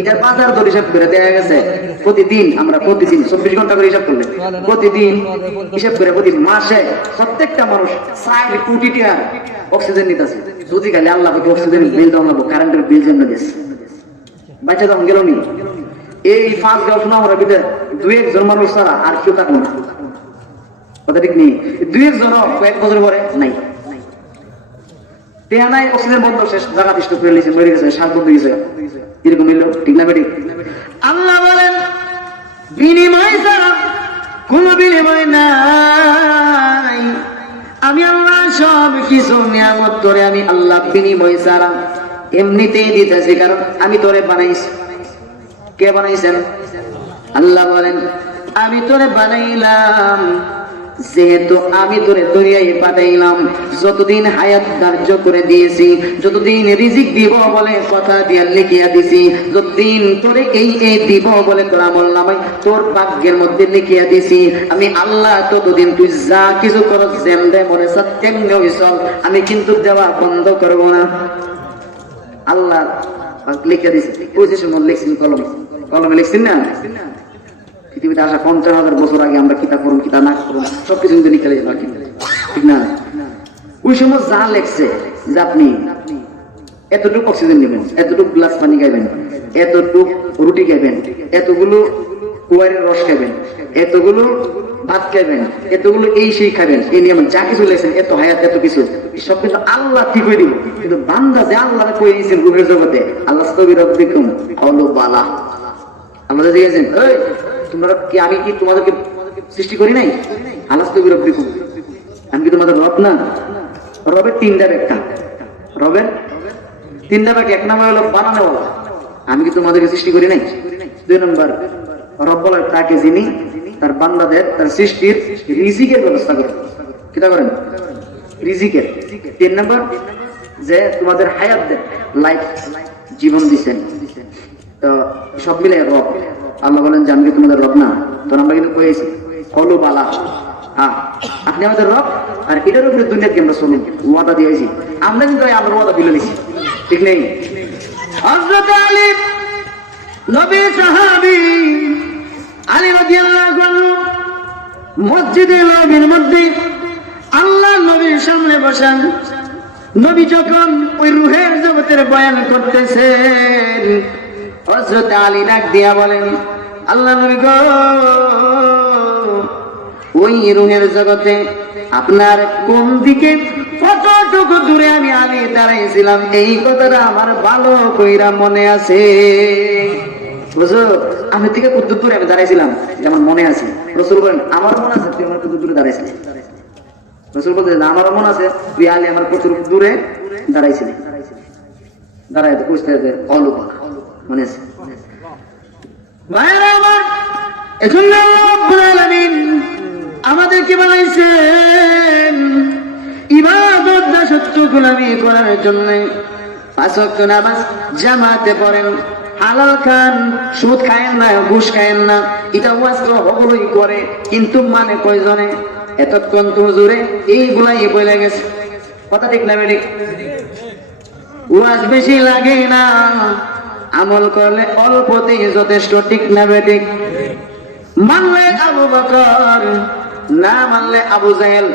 এটার বাজার দর হিসাব করে দেয়া গেছে প্রতিদিন, আমরা প্রতিদিন 24 ঘন্টা করে হিসাব করলে প্রতিদিন হিসাব করে প্রতি মাসে প্রত্যেকটা মানুষ 4 কোটি টাকার অক্সিজেন নিতে আছে। যদি খালি আল্লাহ অক্সিজেন বিল দেওয়া লাগবো, কারেন্টের বিল জন্য দিয়েছে বাচ্চা তখন গেল নি। এই 5 গাঁও শোনা আমরা ভিতরে 2-1 মানুষ ছাড়া আর কেউ থাকবো না, কথা ঠিক নেই। 2-1 কয়েক বছর পরে নাই, টেহা নাই, অক্সিজেন বন্ধ, শেষ জায়গা দৃষ্ট করে নিয়েছে, মরে গেছে, শ্বাস বন্ধ গেছে, এরকম হইল, ঠিক না বেঠিক? আল্লাহ বলেন বিনিময় ছাড়া কোন বিনিময় নাই, আমি আল্লাহ সব কিছু নিয়ামত করে আমি আল্লাহ বিনিময় ছাড়া এমনিতেই দিতেছি, কারণ আমি তোরে বানাইছি। কে বানাইছেন? আল্লাহ বলেন আমি তোরে বানাইলাম, যেহেতু আমি তোরে দুনিয়ায় পাঠাইলাম, যতদিন হায়াত ধার্য করে দিয়েছি, যতদিন রিজিক দিব বলে কথা দিয়ে লিখিয়া দিছি, যতদিন তোরে এই দিব বলে তোর আমলনামায় তোর ভাগ্যের মধ্যে লিখিয়া দিছি, আমি আল্লাহ ততদিন তুই যা কিছু করো যেমনে মনে চাস তেমনি চল, আমি কিন্তু দেওয়া বন্ধ করবো না। আল্লাহ লিখে দিছে, ওই যে সময় লিখছেন কলমে লিখছেন না, পৃথিবীতে আসা 50,000 বছর আগে আমরা কিতা করুন কিতা না করুন সবকিছু কিন্তু লিখে দিলাম, ঠিক না? ওই সময় যা লেখছে যে আপনি এতটুকু অক্সিজেন নেবেন, এতটুকু গ্লাস পানি খাইবেন, এতটুকু রুটি খাইবেন, এতগুলো কুয়ারের রস খাইবেন, এতগুলো ভাত খাইবেন, এতগুলো এই সেই খাবেন, এই নিয়ম যা কিছু লেখছেন, এত হায়াত এত কিছু সব কিন্তু আল্লাহ ঠিক হয়ে দিব। কিন্তু বান্দা যে আল্লাহ কই দিয়েছেন রূহের জগতে, আল্লাহ স্তবিরব্বিকুম আউলু বালা, আল্লাহ দিয়েছেন এই তোমরা কি আমি কি তোমাদেরকে সৃষ্টি করি নাই? আল্লাহ স্তবিরব্বিকুম, আমি কি তোমাদের রব না? রবের 3টা ব্যাখ্যা, রবের 3টা ব্যাখ্যা। 1 নম্বর হলো বানানোওয়ালা, আমি কি তোমাদেরকে সৃষ্টি করি নাই? 2 নম্বর রব বলেন তাকে যিনি তার বান্দাদের তার সৃষ্টির রিজিকের ব্যবস্থা করেন, কিটা করেন? রিজিকের। 3 নম্বর যে তোমাদের হায়াত দেন, লাইফ জীবন দিচ্ছেন। তো সব মিলে রব। আল্লাহ বলেন যে আমি কি তোমাদের রব না? তো আমরা কিন্তু কয়েছি কলু বালা, হ্যাঁ আপনি আমাদের রব, আর এটার উপরে দুনিয়াকে আমরা শুনুন ওয়াদা দিয়েছি, আমরা কিন্তু আমরা ওয়াদা বিলে নিছি, ঠিক নেই? হযরত আলী নবী সাহাবী আলী রাদিয়াল্লাহু আনহু মসজিদে নববীর মধ্যে আল্লাহ নবীর সামনে বসেন, নবী যখন ওই রূহের জগতের বয়ান করতেছেন, হযরত আলী ডাক দিয়া বলেন আল্লাহ নবী গো, ওই রূহের জগতে আপনার কোন দিকে কতটুকু দূরে আমি আগে দাঁড়াইছিলাম এই কথাটা আমার ভালো কইরা মনে আছে। বুঝো আমি থেকে কত দূরে আমি দাঁড়াইছিলাম আমার মনে আছে। রাসূল বলেন আমার মনে আছে তুই আমার কত দূরে দাঁড়াইছিলি। রাসূল বলতেন আমার মনে আছে তুই আলী আমার কত দূরে দাঁড়াইছিলি। দাঁড়াইতে বুঝতে অলুপ মনে আছে। ভাইরা আমার এজন্য রব্বুল আলামিন আমাদেরকে বানাইছেন ইবাদত দাসত্ব গোলামি করার জন্য। পাঁচ ওয়াক্ত নামাজ জামাতে পড়েন, হালাল খান, সুদ খায়েন না, ঘুষ খায়েন না। এটা ওয়াজ তো সকলেই করে কিন্তু মানে কয়জনে? এতক্ষণ তো হুজুরে এইগুলাই বলে গেছে। কথা ঠিক না বেঠিক? ওয়াজ বেশি লাগে না, আমল করলে অল্পতেই যথেষ্ট। ঠিক না বেঠিক? মানলে আবু বকর, না মানলে আবু জাহেল।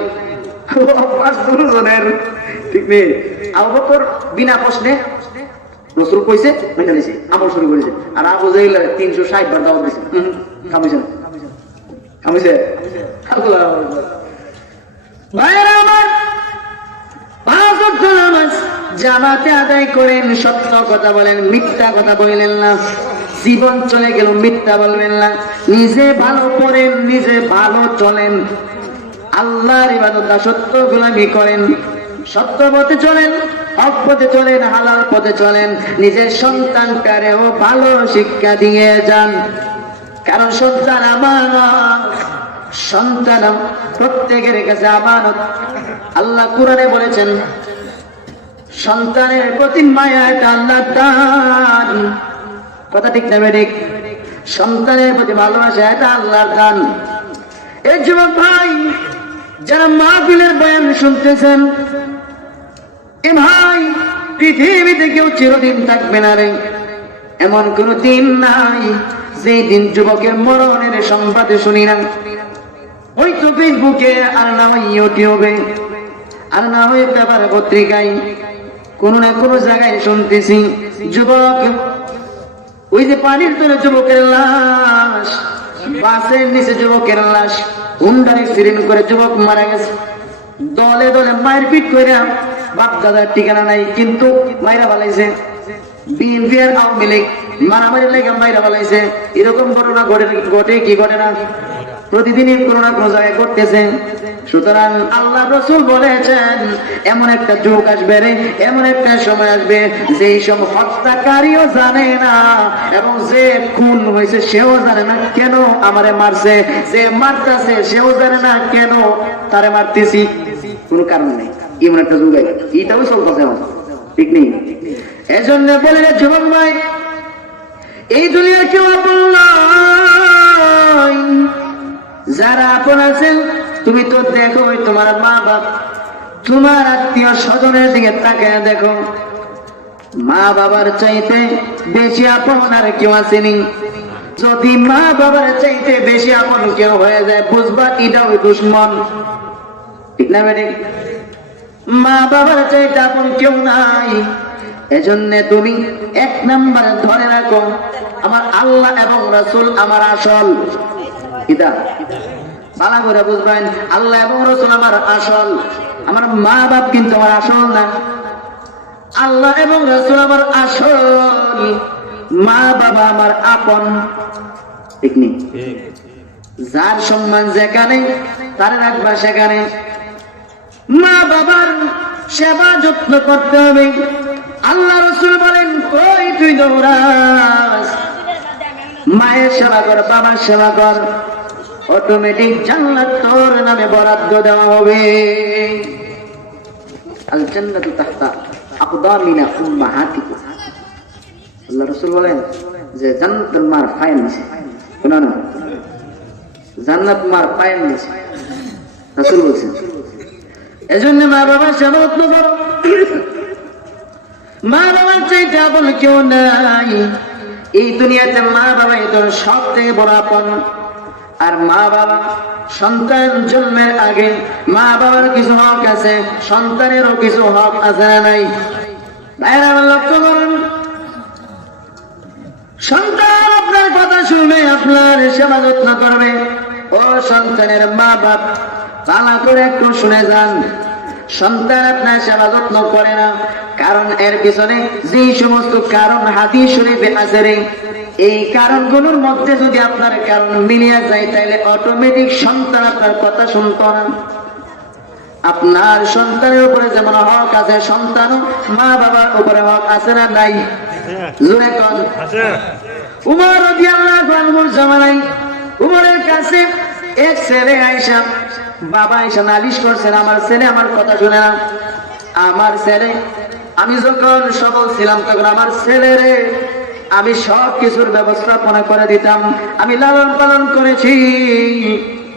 ঠিক নেই? আবু বকর বিনা প্রশ্নে রাসূল কইছে মেনে নিছে, আমল শুরু করেছে। আর আবু জাহেল 360 বার দাওয়াত দিছে। খামিছে না? খামিছে? আল্লাহু আকবার। ভাইরা আমার পাঁচ ওয়াক্ত নামাজ জামাতে আদায় করেন, সত্য কথা বলেন, মিথ্যা কথা বললেন না। জীবন চলে গেল মিথ্যা বলবেন না। নিজে ভালো পড়েন, নিজে ভালো চলেন, আল্লাহর ইবাদত সত্য গোলামি করেন, সত্য পথে চলেন, হক পথে চলেন, হালাল পথে চলেন। নিজের সন্তানকারেও ভালো শিক্ষা দিয়ে যান, কারণ সন্তান আমানত। সন্তান প্রত্যেকের কাছে আমানত। আল্লাহ কোরআনে বলেছেন সন্তানের প্রতি মায়া এটা আল্লাহর দান। কথা ঠিক না বেঠিক? সন্তানের প্রতি ভালোবাসা এটা আল্লাহর দান। এই যুবক ভাই যারা মাহফিলের বয়ান শুনতেছেন, এ ভাই পৃথিবীতে কেউ চিরদিন থাকবে না রে। এমন কোন দিন নাই যেই দিন যুবকের মরণের সংবাদ শুনি না। হয়তো ফেসবুকে, আর না হয় ইউটিউবে, আর না হয় পেপার পত্রিকায় কোন না কোন জায়গায় শুনতেছি যুবক, ওই যে পানির তলে যুবকের লাশ, বাসের নিচে যুবকের লাশ, হুন্ডার অ্যাক্সিডেন্ট করে যুবক মারা গেছে। দলে দলে মায়ের পিট করে, বাপ দাদার ঠিকানা নাই কিন্তু মাইরা বালাইছে। বিএনপি আর আওয়ামী লীগ মারামারি লেগে মাইরা বালাইছে। এরকম ঘটনা ঘটে কি ঘটে না? প্রতিদিনই কোনো না কোনো জায়গায় ঘটতেছে। সুতরাং আল্লাহ রাসূল বলেছেন এমন একটা যুগ আসবে রে, এমন একটা সময় আসবে যেই সব হত্যাকারীও জানে না এবং যে খুন হয়েছে সেও জানে না কেন আমারে মারছে, যে মারতেছে সেও জানে না কেন তারে মারতেছি। কোনো কারণ নেই। এমন একটা যুগ আসবে, এটাও চলতেছে এখন। ঠিক নেই? এজন্য বলে যুবক ভাই, এই দুনিয়ার কেউ আপন নয়। যারা আপন আছেন তুমি তো দেখো, তোমার মা বাপ, তোমার আত্মীয় স্বজনের দিকে তাকায় দেখো। মা বাবার চাইতে বেশি আপন আর কেউ আসেনি। যদি মা বাবার চাইতে বেশি আপন কেউ হয়ে যায়, বুঝবা এটাও দুশ্মন। ঠিক না বেঠিক? মা বাবার চাইতে আপন কেউ নাই। এজন্য তুমি এক নাম্বার ধরে রাখো, আমার আল্লাহ এবং রাসূল আমার আসল। এটা ভালো করে বুঝবেন, আল্লাহ এবং রাসূল আমার আসল। আমার মা বাপ কিন্তু আমার আসল না। আল্লাহ এবং রাসূল আমার আসল, মা বাবা আমার আপন। ঠিক নেই? যার সম্মান যেখানে তারা রাখবা সেখানে। মা বাবার সেবা যত্ন করতে হবে। আল্লাহ রাসূল বলেন কই তুই দৌড়াস, মায়ের সেবা কর, বাবার সেবা কর, অটোমেটিক জান্নাত তোর নামে বরাদ্দ দেওয়া হবে। আল জান্নাতু তাহতা আকদামিনা উম্মাহাতিকুম। আল্লাহ রাসূল বলেন যে জান্নাত মার পায়ের নিচে। শোনো না, জান্নাত মার পায়ের নিচে রাসূল বলেছেন। এজন্য মা বাবার সেবা যত্ন করো। মা বাবার চাইতে আপন কেউ নাই এই দুনিয়াতে। মা বাবাই তোর সবথেকে বড় আপন। আর মা বাবা সন্তান জন্মের আগে মা বাবার কিছু হক আছে, সন্তানেরও কিছু হক আছে না নাই? ভাইরা লক্ষ্য করুন, সন্তান আপনার কথা শুনবে, আপনার সেবা যত্ন করবে। ও সন্তানের মা বাপ, ভালো করে একটু শুনে যান। সন্তান আপনার সেবা যত্ন করে না, কারণ এর পিছনে যে সমস্ত কারণ হাদিস শরীফে আছে রে, এই কারণগুলোর মধ্যে যদি আপনার কারণ মিলিয়ে যায় তাহলে অটোমেটিক সন্তান আপনার কথা শুনতো না। আপনার সন্তানের উপরে যেমন হক আছে, সন্তানও মা বাবার উপরে হক আছে না নাই? জোরে কোন আছে। উমর রাদিয়াল্লাহু আনহুর জামানায় উমরের কাছে এক ছেলে আয়েশা, বাবা আয়েশা নালিশ করছেন, আমার ছেলে আমার কথা শুনে না। আমার ছেলে, আমি যখন সবল ছিলাম তখন আমার ছেলেরে আমি সব কিছুর ব্যবস্থাপনা করে দিতাম, আমি লালন পালন করেছি,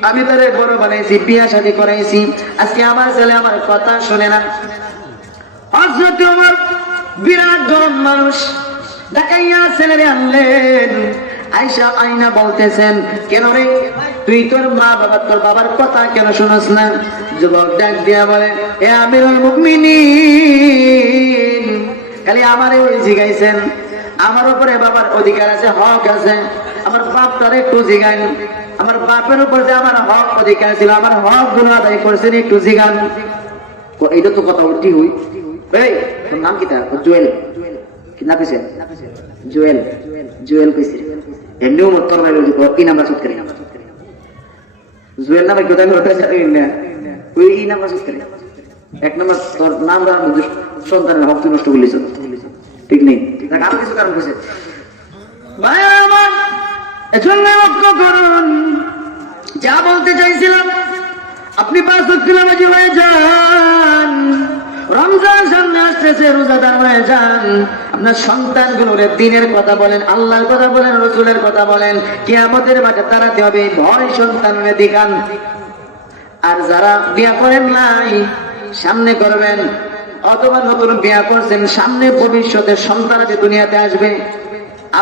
আমি তারে বড় বানাইছি, বিয়া শাদী করাইছি। আজকে আমার ছেলে আমার কথা শুনে না। হযরত ওমর বিরাট গরম মানুষ, ডাকাইয়া ছেলেরে আনলেন। আয়েশা আয়না বলতেছেন, কেন রে তুই তোর মা বাবা তোর বাবার কথা কেন শুনস না? যুবক ডাক দিয়া বলে, এ আমিরুল মুমিনিন, খালি আমারে ওই জিগাইছেন, আমার উপরে বাবার অধিকার আছে, হক আছে, আমার বাপ তার একটু জিগান, আমার বাপের উপর যে আমার হক অধিকার ছিল, আমার হক গুলো আদায় করছেন, একটু জিগান। এইটা তো কথা উঠি হই। এই তোর নাম কি? তার জুয়েল কি না কইছে? জুয়েল, জুয়েল কইছে। এমনি উমর তোর ভাই কি নাম রাসুত করে? জুয়েল নামে কোথায় হতে যাবে না? ওই এই নাম রাসুত করে। এক নম্বর তোর নাম রাখ, সন্তানের হক নষ্ট করলিস, ঠিক নেই। দেখ আরো কিছু কারণ কইছে। ভাই আমার এজন্য লক্ষ্য করুন, যা বলতে চাইছিলাম, আপনি 5 ওয়াক্ত নামাজি হয়ে যান, রমজান সামনে আসতেছে, রোজাদার হয়ে যান, আপনার সন্তানগুলোর দ্বীনের কথা বলেন, আল্লাহর কথা বলেন, রাসূলের কথা বলেন, কিয়ামতের মাঠে দাঁড়াতে হবে, ভয় সন্তানের দিকান। আর যারা বিয়া করেন নাই সামনে করবেন, অথবা নতুন বিয়া করছেন, সামনে ভবিষ্যতে সন্তান যে দুনিয়াতে আসবে,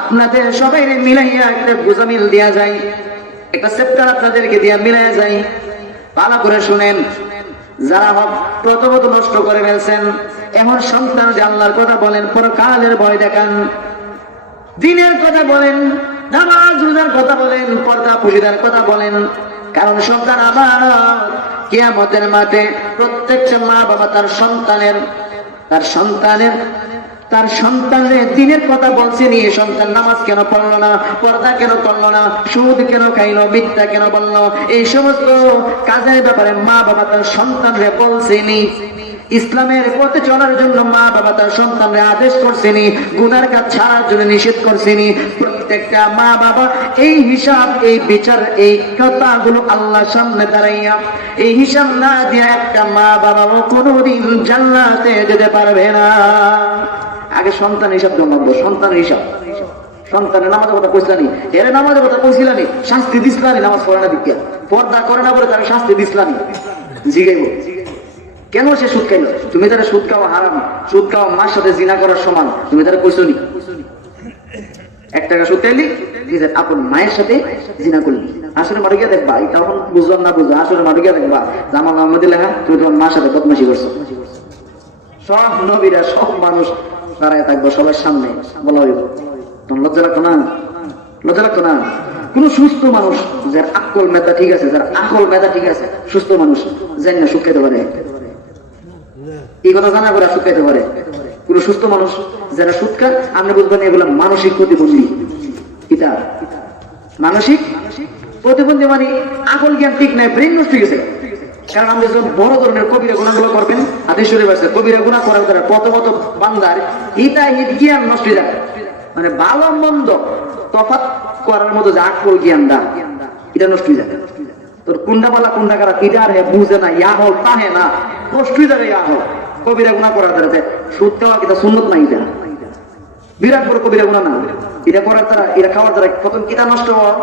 আপনাদের সবাই মিলাইয়া একটা গোজামিল দেয়া যায়, একটা সেপ্টার আপনাদেরকে দিয়া মিলাইয়া যায়। ভালো করে শুনেন, যারা হক প্রথমত নষ্ট করে ফেলছেন, এমন সন্তান যে আল্লাহর কথা বলেন, পরকালের ভয় দেখান, দ্বীনের কথা বলেন, নামাজ রোজার কথা বলেন, পর্দা পুশিদার কথা বলেন, কারণ সন্তান আমার কিয়ামতের মাঠে প্রত্যেকটা মা বাবা তার সন্তানের দ্বীনের কথা বলছেন, এই সন্তান নামাজ কেন পড়লো না, পর্দা কেন করলো না, সুদ কেন খাইলো, মিথ্যা কেন বললো, এই সমস্ত কাজের ব্যাপারে মা বাবা তার সন্তানরে বলছেনি। ইসলামের পথে চলার জন্য মা বাবা তার সন্তানরে আদেশ করছেনি, গুনার কাজ ছাড়ার জন্য নিষেধ করছেনি। প্রত্যেকটা মা বাবা এই হিসাব, এই বিচার, এই কথাগুলো আল্লাহর সামনে দাঁড়াইয়া এই হিসাব না দিয়ে একটা মা বাবা কোনোদিন জান্নাতে যেতে পারবে না। আগে সন্তান হিসাব জমাবো, সন্তান হিসাব। সন্তানের নামাজের কথা কইছিলানি, এর নামাজের কথা কইছিলানি, শাস্তি দিসলানি, নামাজ পড়ে না দিকে, পর্দা করে না বলে তার শাস্তি দিসলানি, জিগাইব কেন সে সুদ খাইল? তুমি তারা সুদ খাওয়া হারাম, সুদ খাওয়া মার সাথে জিনা করার সমান, তুমি তারা কইছনি? 1 টাকা সুদ খাইলি, আপন মায়ের সাথে জিনা করলি, আসলে মারে গিয়ে দেখবা, এটা এখন বুঝলাম না বুঝলো, আসলে মারে গিয়ে দেখবা জামাল আহমদে লেখা তুমি তোমার মার সাথে বদমাশি করছো। সব নবীরা, সব মানুষ দাঁড়ায় থাকবো সবার সামনে, বলা হইব, তখন লজ্জা লাগতো না? লজ্জা লাগতো না? কোন সুস্থ মানুষ যার আকল মেধা ঠিক আছে, যার আকল মেধা ঠিক আছে, সুস্থ মানুষ জানি না সুখ খাইতে পারে, এই কথা জানা করে সুখ খাইতে পারে? কোন সুস্থ মানুষ যারা সুদ খায়, আপনি বুঝবেন এগুলো মানসিক প্রতিবন্ধী। পিতা মানসিক প্রতিবন্ধী মানে আকল জ্ঞান ঠিক নাই, ব্রেন নষ্ট হয়ে গেছে। কারণ আপনি যখন বড় ধরনের কবিরা গুণাগুলো করবেন, হাদিস শরীফে আছে কবিরা গুনাহ করার দ্বারা প্রথমত বান্দার হিতাহিত জ্ঞান নষ্ট হয়ে যায়, মানে ভালো মন্দ তফাৎ করার মতো যে আকল জ্ঞানটা, এটা নষ্ট হয়ে যায়। তোর কুন্ডা বলা কুন্ডা কারা কিটার হে বুঝে না, ইয়া হল তাহে না, নষ্ট হয়ে যাবে। ইয়া হল কবিরা গুনাহ করার দ্বারা সুদ খাওয়া কিতা সুন্নত নাই, এটা বিরাট বড় কবিরা গুনাহ না, এটা করার দ্বারা, এটা খাওয়ার দ্বারা প্রথম কিতা নষ্ট হওয়া,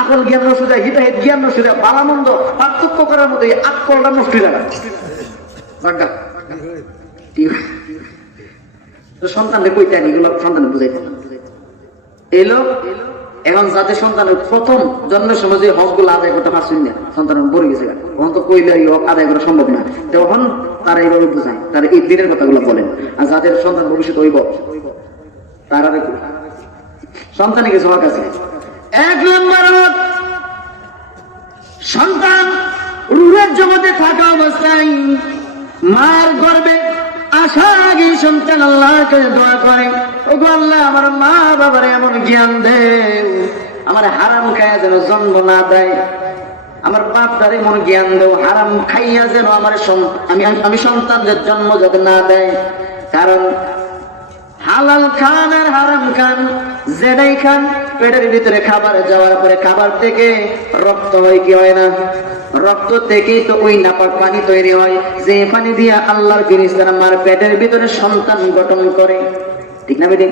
আকল জ্ঞান নষ্ট হয়ে যায়, হিতাহিত জ্ঞান নষ্ট হয়ে যায়, ভালো মন্দ পার্থক্য করার মতো এই আকলটা নষ্ট হয়ে যাবে। সন্তানকে কইতে এগুলো সন্তান বুঝাইতে এলো। এখন যাদের সন্তানের প্রথম জন্মের সময় যে হক গুলো আদায় করতে পারছেন না, সন্তান বলে গেছে, তখন তো কইলে এই হক আদায় করা সম্ভব না, তখন তারা এইভাবে বোঝায়, তারা এই দিনের কথাগুলো বলেন। আর যাদের সন্তান ভবিষ্যৎ হইব, তারা সন্তানের কিছু হক আছে। 1 নম্বর হক, সন্তান রূহের জগতে থাকা অবস্থায় মার গর্বে আসার আগে সন্তান আল্লাহর কাছে দোয়া করে, ওগো আল্লাহ আমার মা বাবার এমন জ্ঞান দেও, আমার হারাম খায়া যেন জন্ম না দেয়, আমার বাপটার এমন জ্ঞান দেও হারাম খাইয়া যেন আমার আমি সন্তানদের জন্ম যাতে না দেয়। কারণ হালাল খান আর হারাম খান যেটাই খান, পেটের ভিতরে খাবার যাওয়ার পরে খাবার থেকে রক্ত হয় কি হয় না? রক্ত থেকেই তো ওই নাপাক পানি তৈরি হয়, যে পানি দিয়া আল্লাহর ফেরেশতারা মার পেটের ভিতরে সন্তান গঠন করে, ঠিক না বেটি?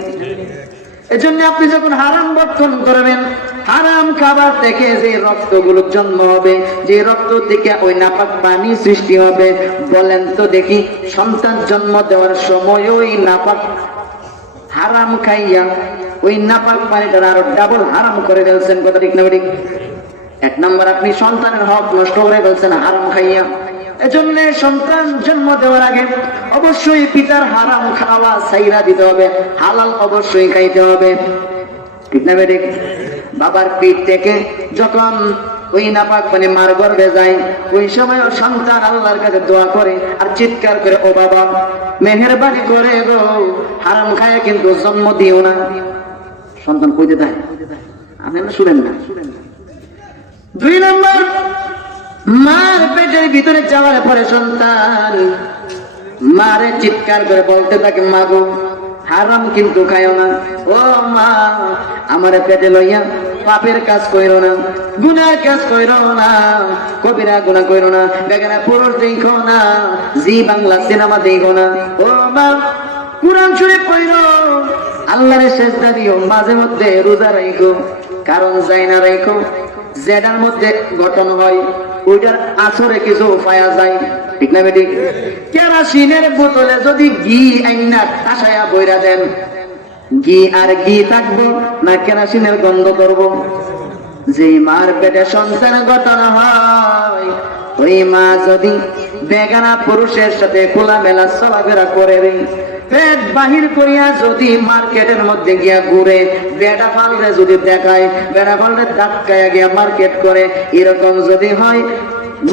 এজন্য আপনি যখন হারাম ভক্ষণ করবেন, হারাম খাবার থেকে যে রক্তগুলো জন্ম হবে, যে রক্ত থেকে ওই নাপাক পানি সৃষ্টি হবে, বলেন তো দেখি সন্তান জন্ম দেওয়ার সময় ওই নাপাক হারাম খাইয়া ওই নাপাক পানিটা আরো ডাবল হারাম করে ফেলছেন, কথা ঠিক না বেটি? এক নম্বর আপনি সন্তানের হক নষ্ট করে ফেলছেন হারাম খাইয়া। এজন্য সন্তান জন্ম দেওয়ার আগে অবশ্যই পিতার হারাম খাওয়া ছাইরা দিতে হবে, হালাল অবশ্যই খাইতে হবে, ঠিক না বেটি? বাবার পেট থেকে যখন ওই নাপাক পানি মার গর্ভে যায়, ওই সময় সন্তান আল্লাহর কাছে দোয়া করে আর চিৎকার করে, ও বাবা মেহেরবানি করে গো হারাম খায়া কিন্তু জন্ম দিও না। সন্তান কইতে দেয়, আপনি শুনেন না। দুই নম্বর, মার পেটের ভিতরে যাওয়ার পরে সন্তান মারে চিৎকার করে বলতে থাকে, মা গো হারাম কিন্তু খাইও না, ও মা আমার পেটে লইয়া পাপের কাজ কইরো না, গুনার কাজ কইরো না, কবিরা গুনাহ কইরো না, বেগানা পুরুষ দেখো না, জি বাংলা সিনেমা দেখো না, ও মা কুরআন শরীফ পড়ো, আল্লাহরে সিজদা দিও, মাঝে মধ্যে রোজা রাখো, কারণ যাই না রাখো যেটার মধ্যে গঠন হয় ওইটার আসরে কিছু পাওয়া যায়, ঠিক না বেটি? কেরাসিনের বোতলে যদি ঘি আইনা কাঁসায়া বইরা দেন, ঘি আর ঘি থাকবো না কেরাসিনের গন্ধ করবো? যে মার পেটে সন্তান গঠন হয়, ওই মা যদি বেগানা পুরুষের সাথে খোলামেলা চলাফেরা করে রে, পেট বাহির করিয়া যদি মার্কেটের মধ্যে গিয়া ঘুরে, বেড়া ফালরে যদি দেখায়, বেড়া ফালরে ধাক্কায়া গিয়া মার্কেট করে, এরকম যদি হয়,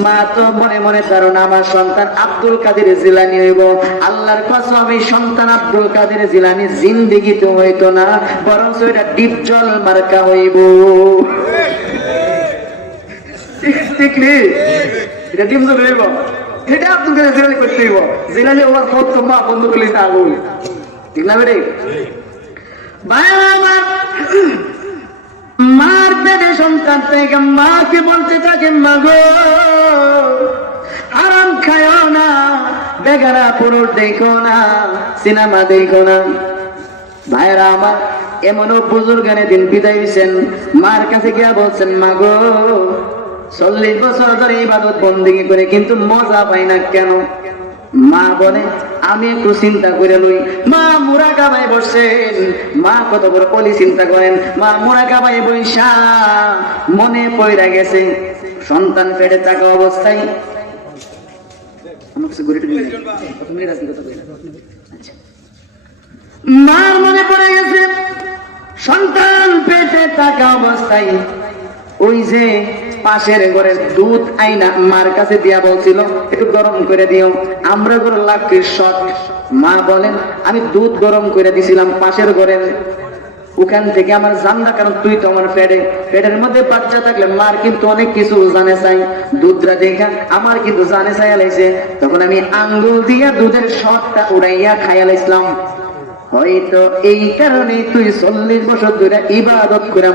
মা তো মনে মনে কারণ আমার সন্তান আব্দুল কাদের জিলানী হইব, আল্লাহর কসম আমি সন্তান আব্দুল কাদের জিলানী জিন্দেগিতে হইতো না, বরং এটা ডিপজল মার্কা হইব, ঠিক নেই? এটা ডিপজল হইব, এটা আব্দুল কাদের জিলানী করতে হইব, জিলানী ওর ফোন তো মা বন্ধ করলে আগুন, ঠিক না বেটে? মার পেটে সন্তান থেকে মাকে বলতে থাকে, মা গো হারাম খায়ও না, বেগানা পুরুষ দেখো না, সিনেমা দেখো না। ভাইরা আমার, এমনও বুজুর্গানে দিন বিদায় হয়েছেন, মার কাছে গিয়া বলছেন, মা গো 40 বছর ধরে ইবাদত বন্দেগী করে কিন্তু মজা পাই না কেন? মা বলে, আমি একটু চিন্তা করে লই। মা মুরাকাবায় বসছেন, মা কত বড় কলি চিন্তা করেন, মা মুরাকাবায় বইসা মনে পড়ে গেছে সন্তান পেটে থাকা অবস্থায়, মার মনে পড়ে গেছে সন্তান পেটে থাকা অবস্থায় ওই যে পাশের ঘরের দুধ আইনা মার কাছে দিয়া বলছিল একটু গরম করে দিও, আমরা ঘর লাকড়ির শট। মা বলেন, আমি দুধ গরম করে দিছিলাম পাশের ঘরের, ওখান থেকে আমার জানা, কারণ তুই তো আমার পেটের মধ্যে বাচ্চা থাকলে মার কিন্তু অনেক কিছু জানে চাই, দুধরা দেখা আমার কিন্তু জানে চাই আলাইছে, তখন আমি আঙ্গুল দিয়া দুধের শটটা উড়াইয়া খাইয়া লাইছিলাম, হয়তো এই কারণে তুই 40 বছর ধরে ইবাদত করে